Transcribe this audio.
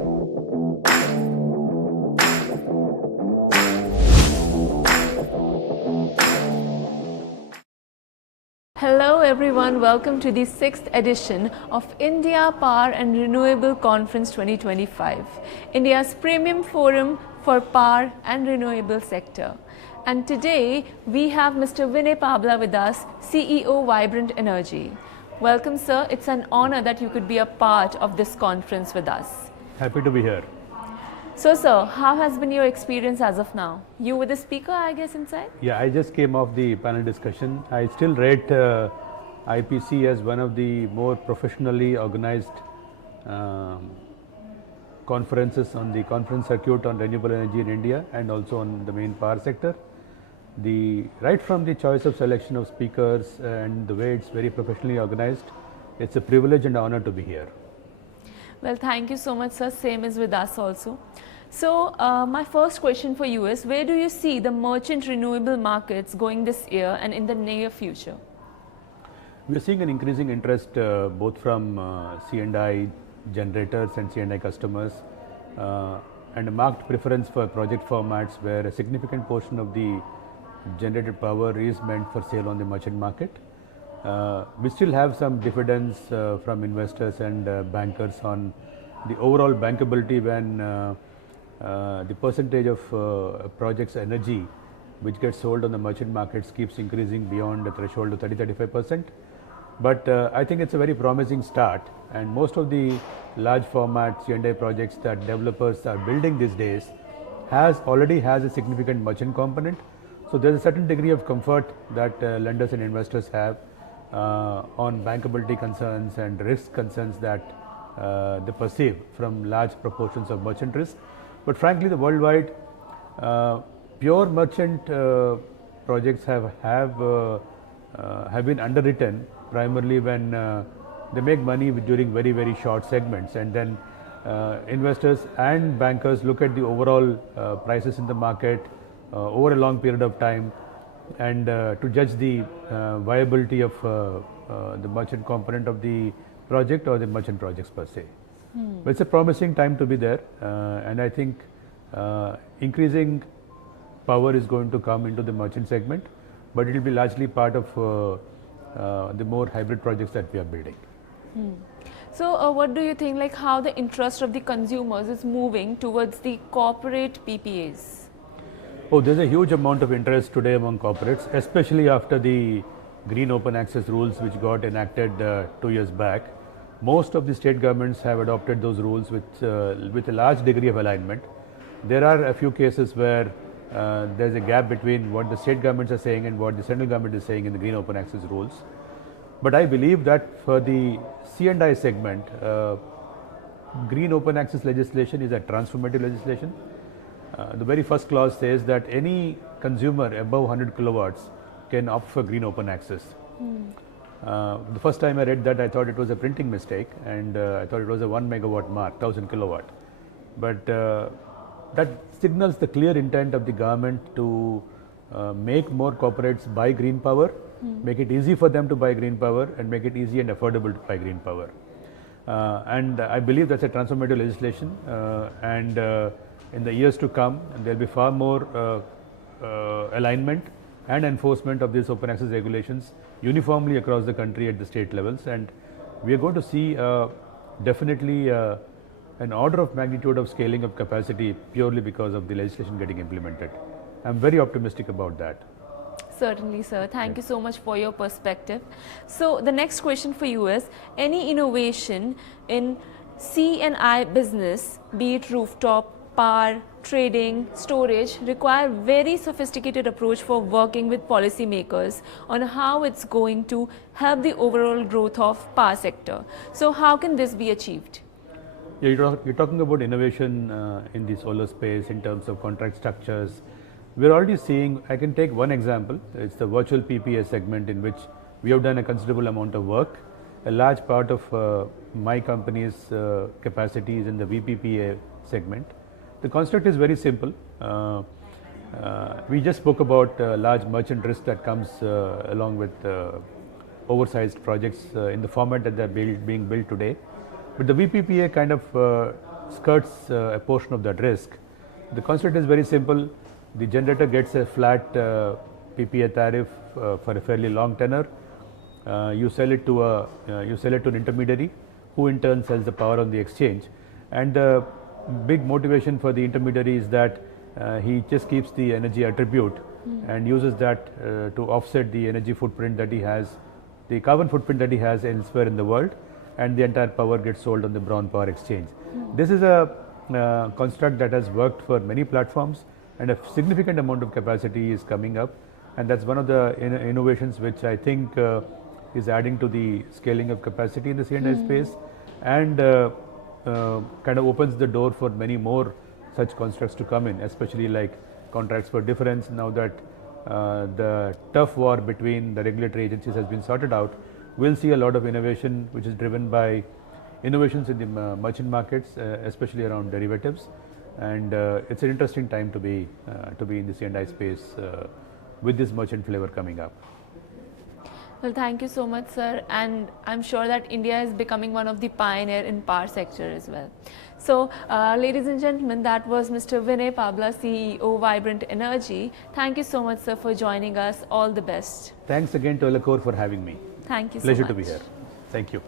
Hello everyone, welcome to the 6th edition of India Power and Renewable Conference 2025, India's premium forum for power and renewable sector. And today we have Mr. Vinay Pabla with us, CEO Vibrant Energy. Welcome sir, it's an honor that you could be a part of this conference with us. Happy to be here. So sir, how has been your experience as of now? You were the speaker, I guess, inside? Yeah, I just came off the panel discussion. I still rate IPC as one of the more professionally organized conferences on the conference circuit on renewable energy in India and also on the main power sector. Right from the choice of selection of speakers and the way it's very professionally organized, it's a privilege and honor to be here. Well, thank you so much, sir. Same is with us also. So, my first question for you is, where do you see the merchant renewable markets going this year and in the near future? We are seeing an increasing interest both from C&I generators and C&I customers and a marked preference for project formats where a significant portion of the generated power is meant for sale on the merchant market. We still have some diffidence from investors and bankers on the overall bankability when the percentage of projects energy which gets sold on the merchant markets keeps increasing beyond the threshold of 30-35%. But I think it's a very promising start, and most of the large format C&I projects that developers are building these days already has a significant merchant component. So there's a certain degree of comfort that lenders and investors have on bankability concerns and risk concerns that they perceive from large proportions of merchant risk. But frankly, the worldwide pure merchant projects have been underwritten primarily when they make money during very, very short segments, and then investors and bankers look at the overall prices in the market over a long period of time and to judge the viability of the merchant component of the project or the merchant projects per se. But it's a promising time to be there, and I think increasing power is going to come into the merchant segment, but it will be largely part of the more hybrid projects that we are building. So what do you think, like how the interest of the consumers is moving towards the corporate PPAs? Oh, there's a huge amount of interest today among corporates, especially after the green open access rules which got enacted 2 years back. Most of the state governments have adopted those rules with a large degree of alignment. There are a few cases where there's a gap between what the state governments are saying and what the central government is saying in the green open access rules. But I believe that for the C&I segment, green open access legislation is a transformative legislation. The very first clause says that any consumer above 100 kilowatts can opt for green open access. The first time I read that, I thought it was a printing mistake, and I thought it was a 1 megawatt mark, 1000 kilowatt. But that signals the clear intent of the government to make more corporates buy green power, make it easy for them to buy green power, and make it easy and affordable to buy green power. And I believe that's a transformative legislation, and in the years to come, there will be far more alignment and enforcement of these open access regulations uniformly across the country at the state levels, and we are going to see definitely an order of magnitude of scaling of capacity purely because of the legislation getting implemented. I'm very optimistic about that. Certainly, sir. Thank you so much for your perspective. So the next question for you is, any innovation in C&I business, be it rooftop, power, trading, storage, require very sophisticated approach for working with policymakers on how it's going to help the overall growth of power sector. So how can this be achieved? Yeah, you're talking about innovation in the solar space in terms of contract structures. We're already seeing, I can take one example, it's the virtual PPA segment in which we have done a considerable amount of work. A large part of my company's capacity is in the VPPA segment. The construct is very simple. We just spoke about large merchant risk that comes along with oversized projects in the format that they're being built today. But the VPPA kind of skirts a portion of that risk. The construct is very simple. The generator gets a flat PPA tariff for a fairly long tenor. You sell it to an intermediary, who in turn sells the power on the exchange. And the big motivation for the intermediary is that he just keeps the energy attribute and uses that to offset the energy footprint that he has, the carbon footprint that he has elsewhere in the world, and the entire power gets sold on the Brown Power Exchange. This is a construct that has worked for many platforms, and a significant amount of capacity is coming up, and that's one of the innovations which I think is adding to the scaling of capacity in the C&I space, and kind of opens the door for many more such constructs to come in, especially like contracts for difference. Now that the tough war between the regulatory agencies has been sorted out, we'll see a lot of innovation which is driven by innovations in the merchant markets, especially around derivatives, and it's an interesting time to be in the C&I space with this merchant flavor coming up. Well, thank you so much, sir, and I'm sure that India is becoming one of the pioneer in power sector as well. So, ladies and gentlemen, that was Mr. Vinay Pabla, CEO, Vibrant Energy. Thank you so much, sir, for joining us. All the best. Thanks again to Elacor for having me. Thank you so much. Pleasure to be here. Thank you.